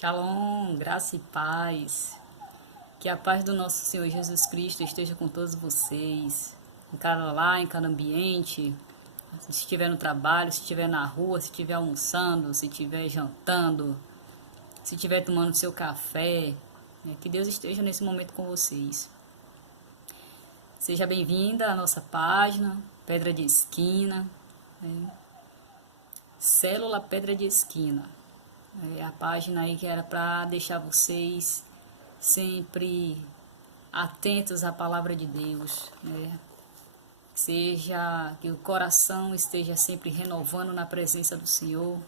Shalom, graça e paz. Que a paz do nosso Senhor Jesus Cristo esteja com todos vocês. Em cada lar, em cada ambiente. Se estiver no trabalho, se estiver na rua, se estiver almoçando, se estiver jantando, se estiver tomando seu café. Que Deus esteja nesse momento com vocês. Seja bem-vinda à nossa página, Pedra de Esquina. Célula Pedra de Esquina. É a página aí que era para deixar vocês sempre atentos à palavra de Deus, né? Seja que o coração esteja sempre renovando na presença do Senhor,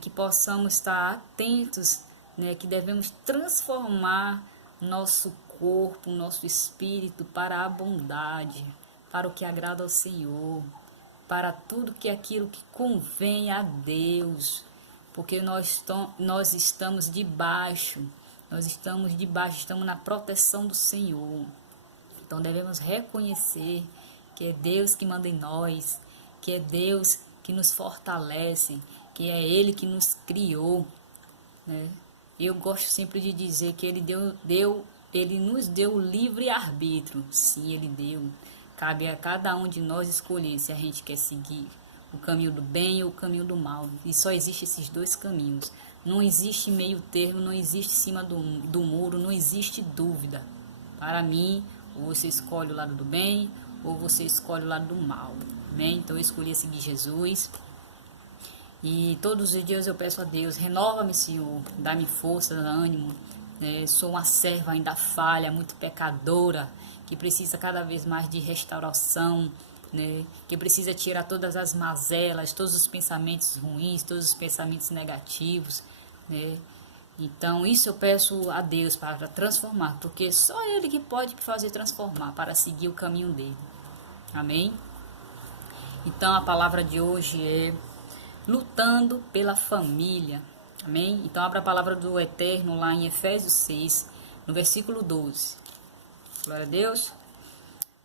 que possamos estar atentos, né? Que devemos transformar nosso corpo, nosso espírito para a bondade, para o que agrada ao Senhor, para tudo que aquilo que convém a Deus, porque nós estamos debaixo, estamos na proteção do Senhor. Então devemos reconhecer que é Deus que manda em nós, que é Deus que nos fortalece, que é Ele que nos criou, né? Eu gosto sempre de dizer que Ele nos deu o livre-arbítrio. Sim, Ele deu. Cabe a cada um de nós escolher se a gente quer seguir o caminho do bem ou o caminho do mal. E só existe esses dois caminhos. Não existe meio termo, não existe cima do muro, não existe dúvida. Para mim, ou você escolhe o lado do bem, ou você escolhe o lado do mal. Amém? Então eu escolhi seguir Jesus. E todos os dias eu peço a Deus, renova-me, Senhor, dá-me força, dá ânimo. Sou uma serva ainda falha, muito pecadora, que precisa cada vez mais de restauração, né? Que precisa tirar todas as mazelas, todos os pensamentos ruins, todos os pensamentos negativos, né? Então isso eu peço a Deus para transformar, porque só Ele que pode fazer transformar, para seguir o caminho dele. Amém? Então a palavra de hoje é lutando pela família. Amém? Então abra a palavra do Eterno lá em Efésios 6, no versículo 12. Glória a Deus.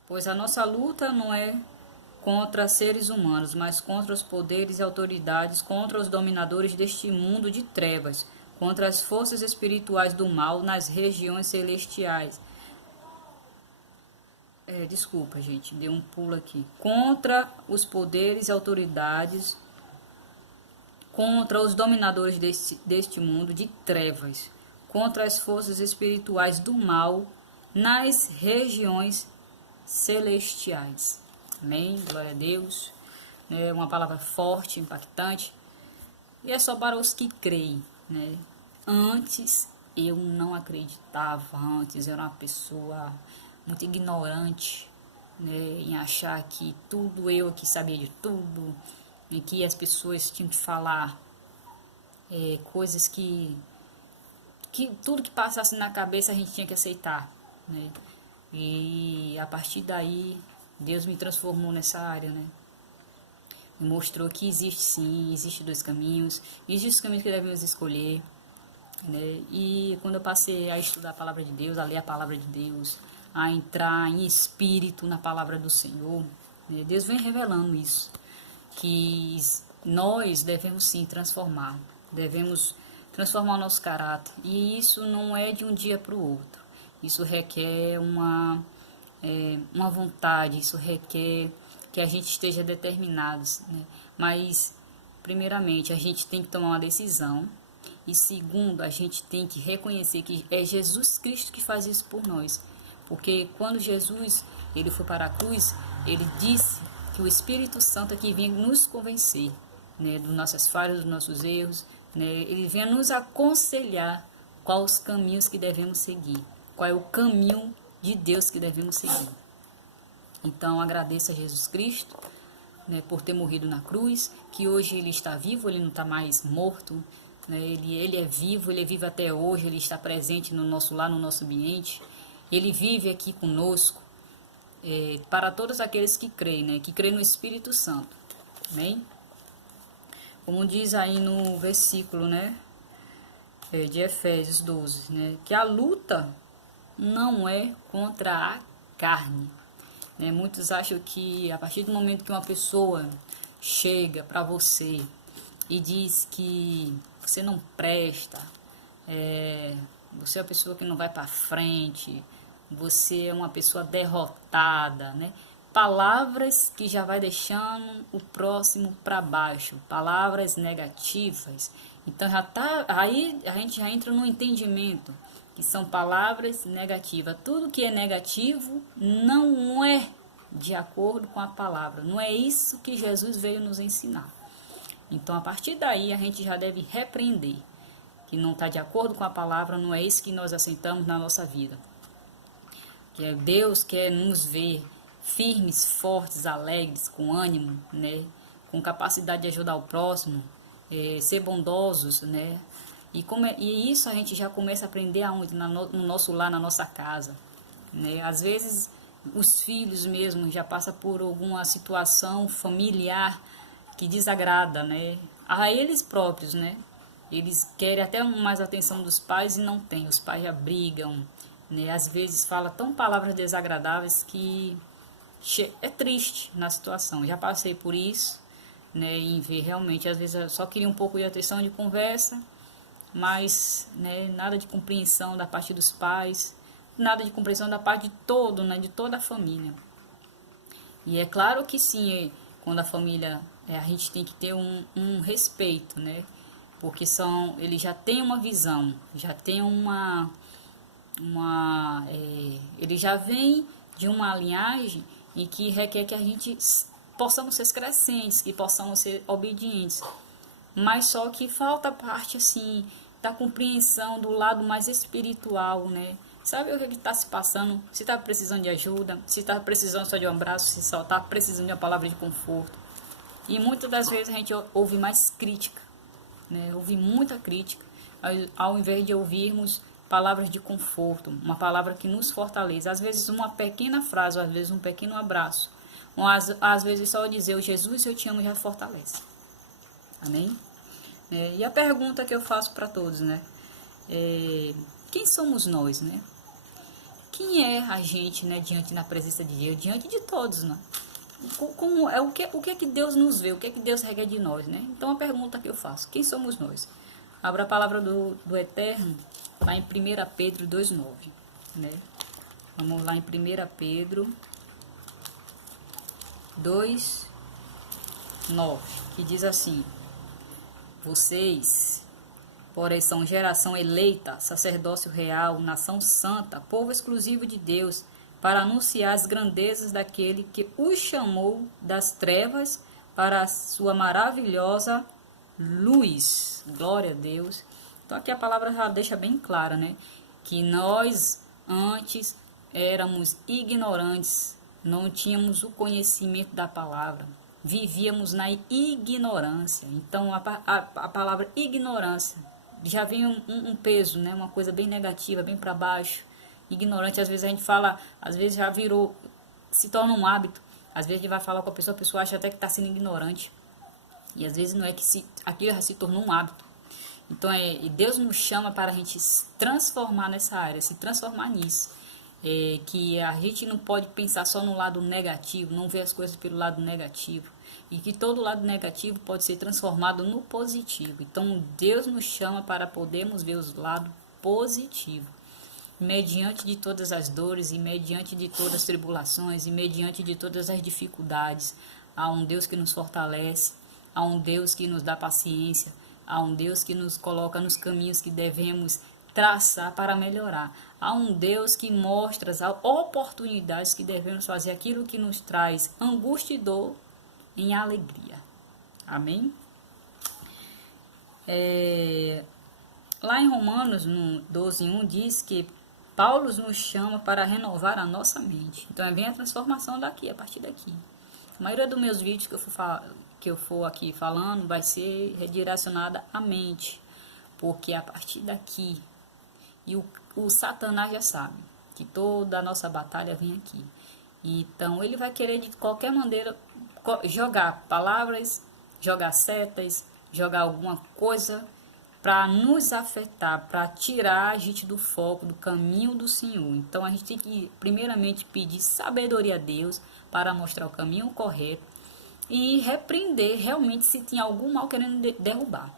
Pois a nossa luta não é contra seres humanos, mas contra os poderes e autoridades, contra os dominadores deste mundo de trevas, contra as forças espirituais do mal nas regiões celestiais. Desculpa, gente, deu um pulo aqui. Contra os poderes e autoridades, contra os dominadores deste mundo de trevas, contra as forças espirituais do mal nas regiões celestiais. Amém? Glória a Deus. É uma palavra forte, impactante. E é só para os que creem, né? Antes eu não acreditava, antes eu era uma pessoa muito ignorante, né? Em achar que tudo eu que sabia de tudo, em que as pessoas tinham que falar coisas que tudo que passasse na cabeça a gente tinha que aceitar, né? E a partir daí Deus me transformou nessa área, né? Me mostrou que existe sim, existe dois caminhos, existem os caminhos que devemos escolher, né? E quando eu passei a estudar a palavra de Deus, a ler a palavra de Deus, a entrar em espírito na palavra do Senhor, né? Deus vem revelando isso, que nós devemos sim transformar, devemos transformar o nosso caráter, e isso não é de um dia para o outro. Isso requer uma vontade, isso requer que a gente esteja determinados, né? Mas, primeiramente, a gente tem que tomar uma decisão. E segundo, a gente tem que reconhecer que é Jesus Cristo que faz isso por nós. Porque quando Jesus ele foi para a cruz, ele disse que o Espírito Santo é que vinha nos convencer, né, das nossas falhas, dos nossos erros, né? Ele vinha nos aconselhar quais os caminhos que devemos seguir, qual é o caminho de Deus que devemos seguir. Então agradeço a Jesus Cristo, né, por ter morrido na cruz, que hoje ele está vivo, ele não está mais morto, né? Ele é vivo até hoje, ele está presente no nosso lar, no nosso ambiente, ele vive aqui conosco, para todos aqueles que creem, né, que creem no Espírito Santo. Amém? Como diz aí no versículo, né, de Efésios 12, né, que a luta não é contra a carne. Muitos acham que a partir do momento que uma pessoa chega para você e diz que você não presta, você é uma pessoa que não vai para frente, você é uma pessoa derrotada, né? Palavras que já vai deixando o próximo para baixo, palavras negativas. Então já tá aí, a gente já entra no entendimento que são palavras negativas. Tudo que é negativo não é de acordo com a palavra. Não é isso que Jesus veio nos ensinar. Então, a partir daí, a gente já deve repreender que não está de acordo com a palavra, não é isso que nós aceitamos na nossa vida. Que Deus quer nos ver firmes, fortes, alegres, com ânimo, né? Com capacidade de ajudar o próximo, ser bondosos, né? E isso a gente já começa a aprender aonde? No nosso lar, na nossa casa, né? Às vezes, os filhos mesmo já passam por alguma situação familiar que desagrada, né? A eles próprios, né? Eles querem até mais atenção dos pais e não tem. Os pais já brigam, né? Às vezes fala tão palavras desagradáveis que é triste na situação. Já passei por isso, né? Em ver realmente, às vezes eu só queria um pouco de atenção, de conversa, mas, né, nada de compreensão da parte dos pais, nada de compreensão da parte de todo, né? De toda a família. E é claro que sim, quando a família, a gente tem que ter um respeito, né? Porque eles já têm uma visão, já tem ele já vem de uma linhagem em que requer que a gente possamos ser crescentes, que possamos ser obedientes. Mas só que falta a parte assim da compreensão do lado mais espiritual, né? Sabe o que está se passando? Se está precisando de ajuda, se está precisando só de um abraço, se só está precisando de uma palavra de conforto. E muitas das vezes a gente ouve mais crítica, né? Ouve muita crítica, ao invés de ouvirmos palavras de conforto, uma palavra que nos fortalece. Às vezes uma pequena frase, às vezes um pequeno abraço, às vezes só dizer o Jesus eu te amo já fortalece. Amém? E a pergunta que eu faço para todos, né? Quem somos nós, né? Quem é a gente, né, diante da presença de Deus, diante de todos, né? O que é que Deus nos vê, o que é que Deus requer de nós, né? Então a pergunta que eu faço, quem somos nós? Abra a palavra do Eterno, lá em 1 Pedro 2,9, né? Vamos lá em 1 Pedro 2,9, que diz assim: vocês, porém, são geração eleita, sacerdócio real, nação santa, povo exclusivo de Deus, para anunciar as grandezas daquele que os chamou das trevas para a sua maravilhosa luz. Glória a Deus. Então aqui a palavra já deixa bem clara, né? Que nós antes éramos ignorantes, não tínhamos o conhecimento da palavra, vivíamos na ignorância. Então a palavra ignorância já vem um peso, né? Uma coisa bem negativa, bem para baixo. Ignorante, às vezes a gente fala, às vezes já virou, se torna um hábito. Às vezes a gente vai falar com a pessoa acha até que está sendo ignorante. E às vezes não é que aquilo já se tornou um hábito. Então e Deus nos chama para a gente se transformar nessa área, se transformar nisso. Que a gente não pode pensar só no lado negativo, não ver as coisas pelo lado negativo. E que todo lado negativo pode ser transformado no positivo. Então Deus nos chama para podermos ver os lados positivos. Mediante de todas as dores e mediante de todas as tribulações e mediante de todas as dificuldades, há um Deus que nos fortalece, há um Deus que nos dá paciência, há um Deus que nos coloca nos caminhos que devemos traçar para melhorar. Há um Deus que mostra as oportunidades que devemos fazer, aquilo que nos traz angústia e dor em alegria. Amém? Lá em Romanos, no 12:1, diz que Paulo nos chama para renovar a nossa mente. Então, vem a transformação daqui, a partir daqui. A maioria dos meus vídeos que eu for aqui falando vai ser redirecionada à mente. Porque a partir daqui, e o Satanás já sabe que toda a nossa batalha vem aqui. Então, ele vai querer de qualquer maneira jogar palavras, jogar setas, jogar alguma coisa para nos afetar, para tirar a gente do foco, do caminho do Senhor. Então a gente tem que primeiramente pedir sabedoria a Deus para mostrar o caminho correto e repreender realmente se tem algum mal querendo derrubar.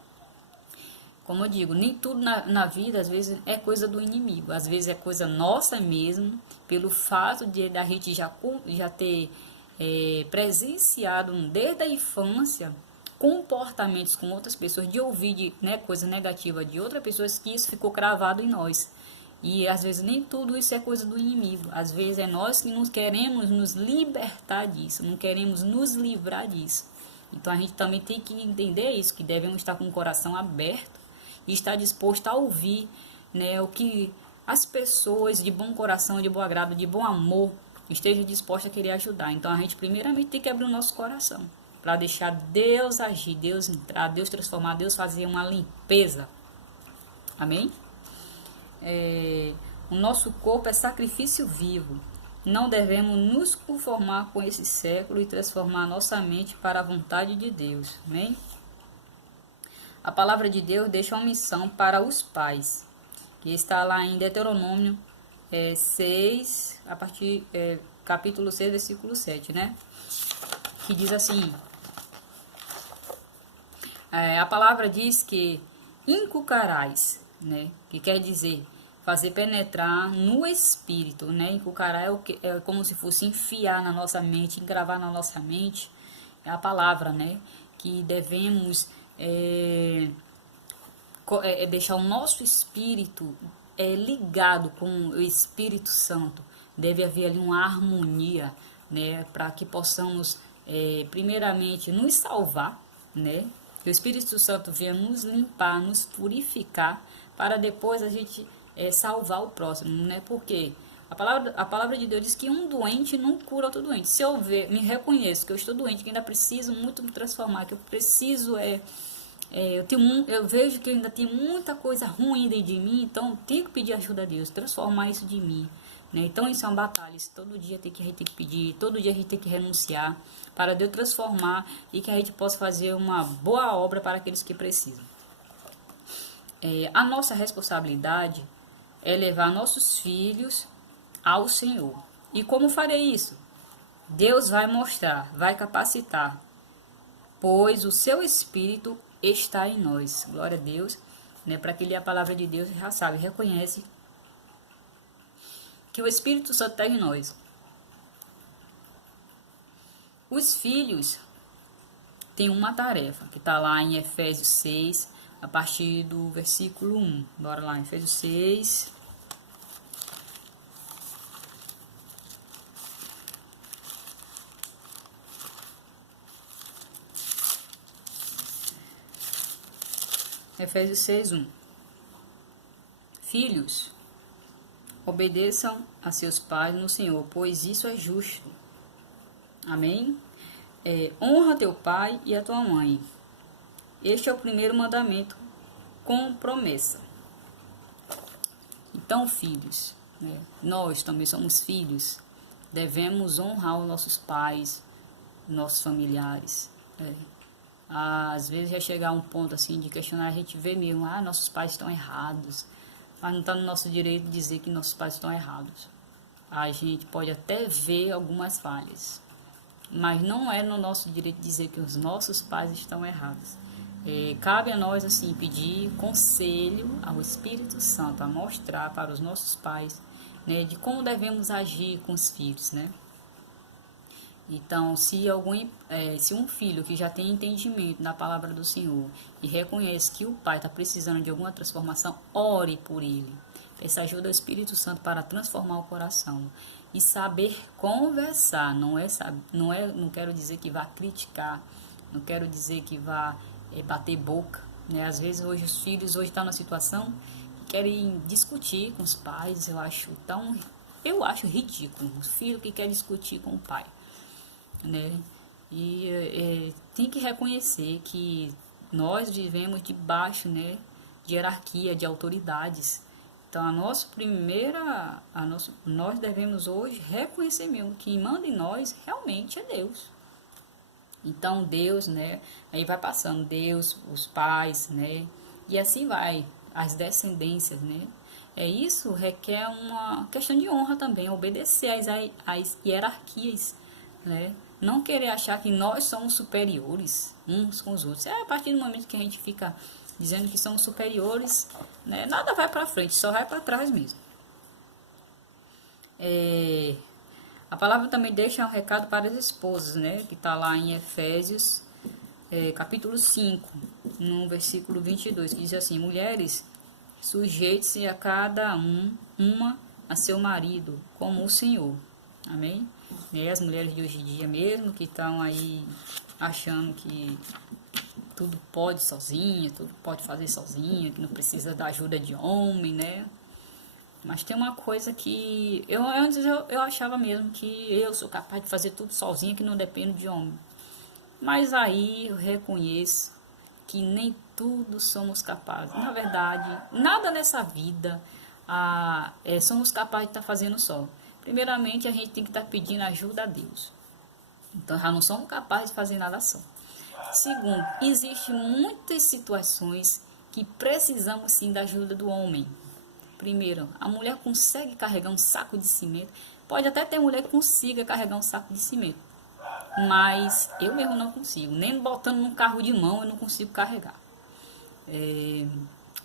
Como eu digo, nem tudo na vida, às vezes, é coisa do inimigo. Às vezes é coisa nossa mesmo, pelo fato de a gente já ter presenciado desde a infância comportamentos com outras pessoas, de ouvir coisa negativa de outras pessoas, que isso ficou cravado em nós. E às vezes nem tudo isso é coisa do inimigo. Às vezes é nós que não queremos nos libertar disso, não queremos nos livrar disso. Então a gente também tem que entender isso, que devemos estar com o coração aberto e estar disposto a ouvir, né, o que as pessoas de bom coração, de bom agrado, de bom amor estejam dispostas a querer ajudar. Então a gente primeiramente tem que abrir o nosso coração para deixar Deus agir, Deus entrar, Deus transformar, Deus fazer uma limpeza. Amém? O nosso corpo é sacrifício vivo. Não devemos nos conformar com esse século e transformar nossa mente para a vontade de Deus. Amém? A palavra de Deus deixa uma missão para os pais, que está lá em Deuteronômio 6, a partir capítulo 6, versículo 7, né? Que diz assim: a palavra diz que inculcarás, né? Que quer dizer fazer penetrar no espírito, né? Inculcará é como se fosse enfiar na nossa mente, engravar na nossa mente a palavra, né? Que devemos deixar o nosso espírito ligado com o Espírito Santo. Deve haver ali uma harmonia, né? Para que possamos primeiramente nos salvar, né? Que o Espírito Santo venha nos limpar, nos purificar, para depois a gente salvar o próximo, né? Porque a palavra de Deus diz que um doente não cura outro doente. Se eu me reconheço que eu estou doente, que ainda preciso muito me transformar, que eu preciso eu vejo que eu ainda tenho muita coisa ruim dentro de mim, então eu tenho que pedir ajuda a Deus, transformar isso de mim, né? Então isso é uma batalha, isso todo dia a gente tem que pedir, todo dia a gente tem que renunciar para Deus transformar e que a gente possa fazer uma boa obra para aqueles que precisam. A nossa responsabilidade é levar nossos filhos ao Senhor. E como farei isso? Deus vai mostrar, vai capacitar, pois o seu Espírito está em nós. Glória a Deus, né? Para que lê a palavra de Deus, já sabe, reconhece que o Espírito Santo está em nós. Os filhos têm uma tarefa, que está lá em Efésios 6, a partir do versículo 1. Bora lá, Efésios 6. Efésios 6, 1. Filhos, obedeçam a seus pais no Senhor, pois isso é justo. Amém? Honra teu pai e a tua mãe. Este é o primeiro mandamento com promessa. Então, filhos, né, nós também somos filhos, devemos honrar os nossos pais, nossos familiares. Às vezes já chegar a um ponto assim de questionar, a gente vê mesmo, nossos pais estão errados, mas não está no nosso direito de dizer que nossos pais estão errados. A gente pode até ver algumas falhas, mas não é no nosso direito dizer que os nossos pais estão errados. Cabe a nós assim pedir conselho ao Espírito Santo, a mostrar para os nossos pais, né, de como devemos agir com os filhos, né? Então, se um filho que já tem entendimento da palavra do Senhor e reconhece que o pai está precisando de alguma transformação, ore por ele. Peça ajuda ao Espírito Santo para transformar o coração e saber conversar. Não quero dizer que vá criticar, não quero dizer que vá bater boca, né? Às vezes hoje os filhos estão na situação que querem discutir com os pais. Eu acho ridículo o filho que quer discutir com o pai, né? E tem que reconhecer que nós vivemos debaixo, né, de hierarquia, de autoridades. Então nós devemos hoje reconhecer mesmo que quem manda em nós realmente é Deus. Então Deus, né, aí vai passando Deus, os pais, né, e assim vai, as descendências, né. Isso requer uma questão de honra também, obedecer às hierarquias, né. Não querer achar que nós somos superiores uns com os outros. A partir do momento que a gente fica dizendo que são superiores, né? Nada vai para frente, só vai para trás mesmo. A palavra também deixa um recado para as esposas, né? Que está lá em Efésios, capítulo 5, no versículo 22, que diz assim: mulheres, sujeite-se a cada uma a seu marido, como o Senhor. Amém? E as mulheres de hoje em dia mesmo, que estão aí achando que tudo pode sozinha, tudo pode fazer sozinha, que não precisa da ajuda de homem, né? Mas tem uma coisa que antes eu achava mesmo que eu sou capaz de fazer tudo sozinha, que não dependo de homem. Mas aí eu reconheço que nem tudo somos capazes. Na verdade, nada nessa vida somos capazes de estar fazendo só. Primeiramente, a gente tem que estar pedindo ajuda a Deus. Então, já não somos capazes de fazer nada só. Segundo, existem muitas situações que precisamos sim da ajuda do homem. Primeiro, a mulher consegue carregar um saco de cimento. Pode até ter mulher que consiga carregar um saco de cimento. Mas eu mesmo não consigo. Nem botando num carro de mão eu não consigo carregar.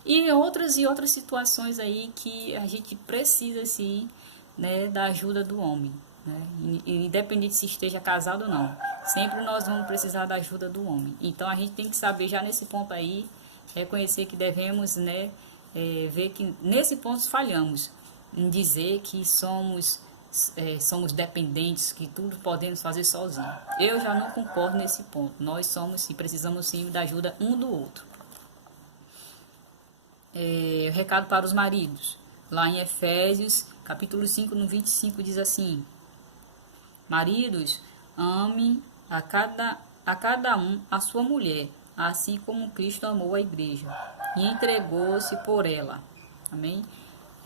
E outras situações aí que a gente precisa sim, né, da ajuda do homem, né? Independente se esteja casado ou não. Sempre nós vamos precisar da ajuda do homem. Então a gente tem que saber já nesse ponto aí, reconhecer que devemos, né, ver que nesse ponto falhamos em dizer que somos dependentes, que tudo podemos fazer sozinhos. Eu já não concordo nesse ponto. Nós somos e precisamos sim da ajuda um do outro. Recado para os maridos. Lá em Efésios, capítulo 5, no 25, diz assim: maridos, ame a cada um a sua mulher, assim como Cristo amou a igreja e entregou-se por ela. Amém?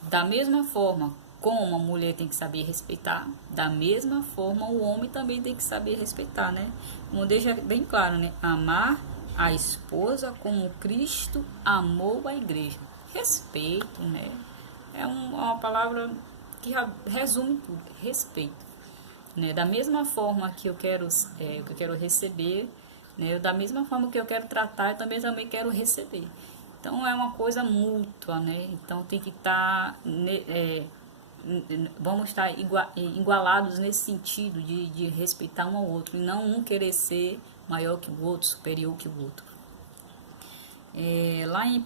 Da mesma forma como a mulher tem que saber respeitar, da mesma forma o homem também tem que saber respeitar, né? Vamos deixar bem claro, né? Amar a esposa como Cristo amou a igreja. Respeito, né? É uma palavra que resume tudo. Respeito. Né? Da mesma forma que eu quero receber, né? Da mesma forma que eu quero tratar, eu também quero receber. Então é uma coisa mútua, né? Então tem que estar, vamos estar igualados nesse sentido de respeitar um ao outro e não um querer ser maior que o outro, superior que o outro. Lá em 1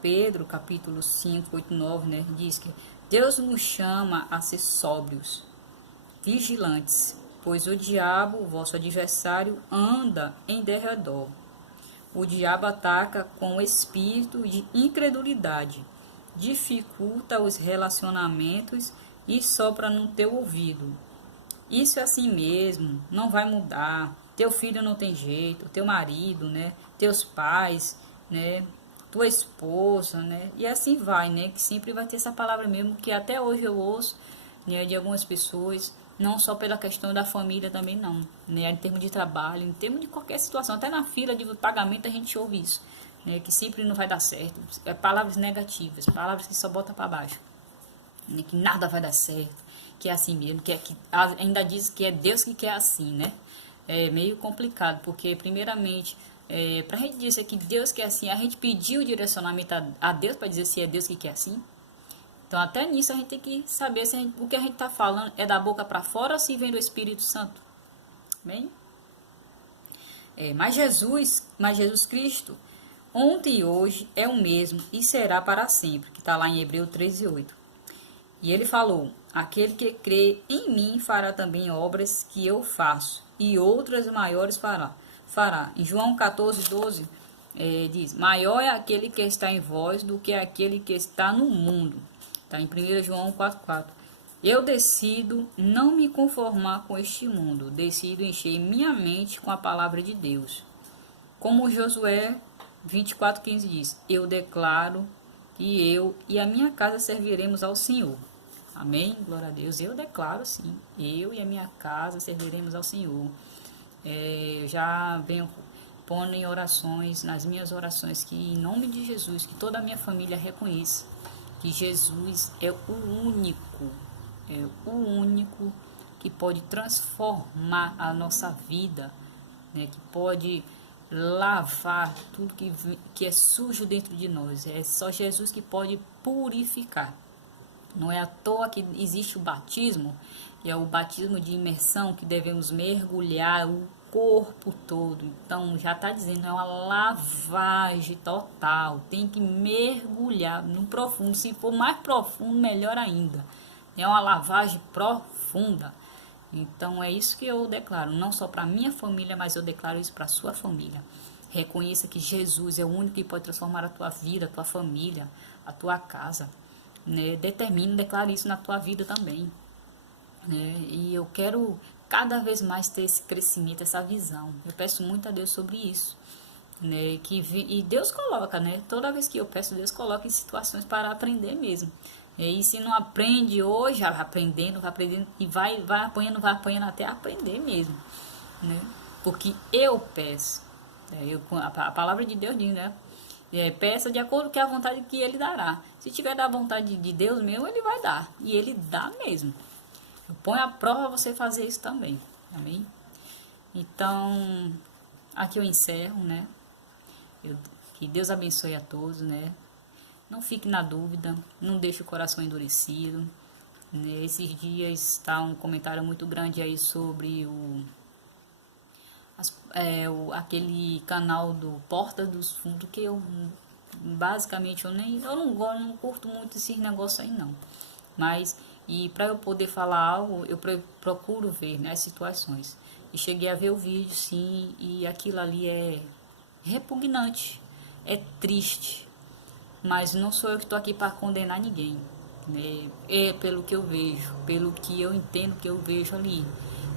Pedro, capítulo 5, 8, 9, né, diz que Deus nos chama a ser sóbrios, vigilantes, pois o diabo, o vosso adversário, anda em derredor. O diabo ataca com o espírito de incredulidade, dificulta os relacionamentos e sopra no teu ouvido. Isso é assim mesmo, não vai mudar. Teu filho não tem jeito, teu marido, né? Teus pais, né? Tua esposa, né? E assim vai, né? Que sempre vai ter essa palavra mesmo, que até hoje eu ouço, né, de algumas pessoas, não só pela questão da família também não, né? Em termos de trabalho, em termos de qualquer situação, até na fila de pagamento a gente ouve isso, né? Que sempre não vai dar certo. Palavras negativas, palavras que só botam para baixo, né? Que nada vai dar certo, que é assim mesmo, que ainda diz que é Deus que quer assim, né? É meio complicado, porque primeiramente, para a gente dizer que Deus quer assim, a gente pediu o direcionamento a Deus para dizer se é Deus que quer assim. Então até nisso a gente tem que saber se o que a gente está falando é da boca para fora ou se vem do Espírito Santo. Bem? Mas Jesus Cristo, ontem e hoje é o mesmo e será para sempre, que está lá em Hebreus 13:8. E ele falou: aquele que crê em mim fará também obras que eu faço, e outras maiores fará. Em João 14:12 diz: maior é aquele que está em vós do que aquele que está no mundo. Está em 1 João 4:4. Eu decido não me conformar com este mundo, decido encher minha mente com a palavra de Deus. Como Josué 24:15 diz: eu declaro que eu e a minha casa serviremos ao Senhor. Amém? Glória a Deus. Eu declaro sim, eu e a minha casa serviremos ao Senhor. Já venho pondo em orações, nas minhas orações, que em nome de Jesus, que toda a minha família reconheça que Jesus é o único que pode transformar a nossa vida, né? Que pode lavar tudo que é sujo dentro de nós. É só Jesus que pode purificar. Não é à toa que existe o batismo, que é o batismo de imersão, que devemos mergulhar o corpo todo. Então já está dizendo, é uma lavagem total. Tem que mergulhar no profundo. Se for mais profundo, melhor ainda. É uma lavagem profunda. Então é isso que eu declaro, não só para minha família, mas eu declaro isso para a sua família. Reconheça que Jesus é o único que pode transformar a tua vida, a tua família, a tua casa. Né? Determine, declare isso na tua vida também. Né? E eu quero cada vez mais ter esse crescimento, essa visão. Eu peço muito a Deus sobre isso. Né? E Deus coloca, né? Toda vez que eu peço, Deus coloca em situações para aprender mesmo. E se não aprende hoje, vai aprendendo e vai apanhando até aprender mesmo, né? Porque eu peço, a palavra de Deus diz, né? Peça de acordo com a vontade que Ele dará. Se tiver da vontade de Deus mesmo, Ele vai dar. E Ele dá mesmo. Eu ponho à prova você fazer isso também. Amém? Então, aqui eu encerro, né? Que Deus abençoe a todos, né? Não fique na dúvida, não deixe o coração endurecido. Né? Esses dias está um comentário muito grande aí sobre aquele canal do Porta dos Fundos, que eu basicamente eu não curto muito esses negócios aí não. Mas, e para eu poder falar algo, eu procuro ver, né, as situações. E cheguei a ver o vídeo, sim, e aquilo ali é repugnante, é triste. Mas não sou eu que estou aqui para condenar ninguém, né? É pelo que eu vejo, pelo que eu entendo, que eu vejo ali,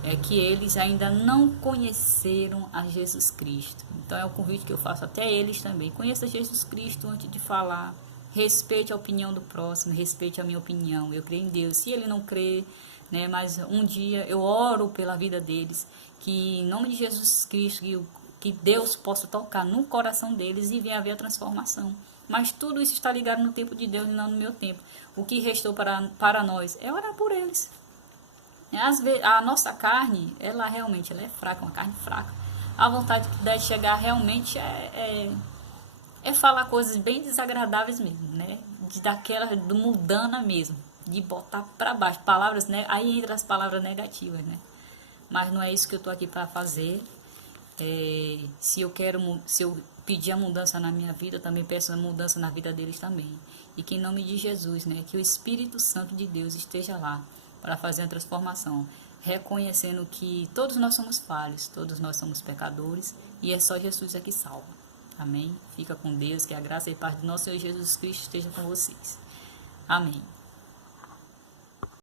é que eles ainda não conheceram a Jesus Cristo. Então é o convite que eu faço até eles também. Conheça Jesus Cristo antes de falar. Respeite a opinião do próximo, respeite a minha opinião. Eu creio em Deus. Se ele não crê, né? Mas um dia eu oro pela vida deles, que em nome de Jesus Cristo, que Deus possa tocar no coração deles e venha haver a transformação. Mas tudo isso está ligado no tempo de Deus e não no meu tempo. O que restou para nós é orar por eles. Às vezes, a nossa carne, ela realmente é fraca, uma carne fraca. A vontade que deve chegar realmente é falar coisas bem desagradáveis mesmo, né? Daquela do mundana mesmo, de botar para baixo palavras, né? Aí entra as palavras negativas, né? Mas não é isso que eu tô aqui para fazer. Se eu pedir a mudança na minha vida, também peço a mudança na vida deles também. E que em nome de Jesus, né, que o Espírito Santo de Deus esteja lá para fazer a transformação, reconhecendo que todos nós somos falhos, todos nós somos pecadores e é só Jesus que salva. Amém? Fica com Deus, que a graça e a paz do nosso Senhor Jesus Cristo esteja com vocês. Amém.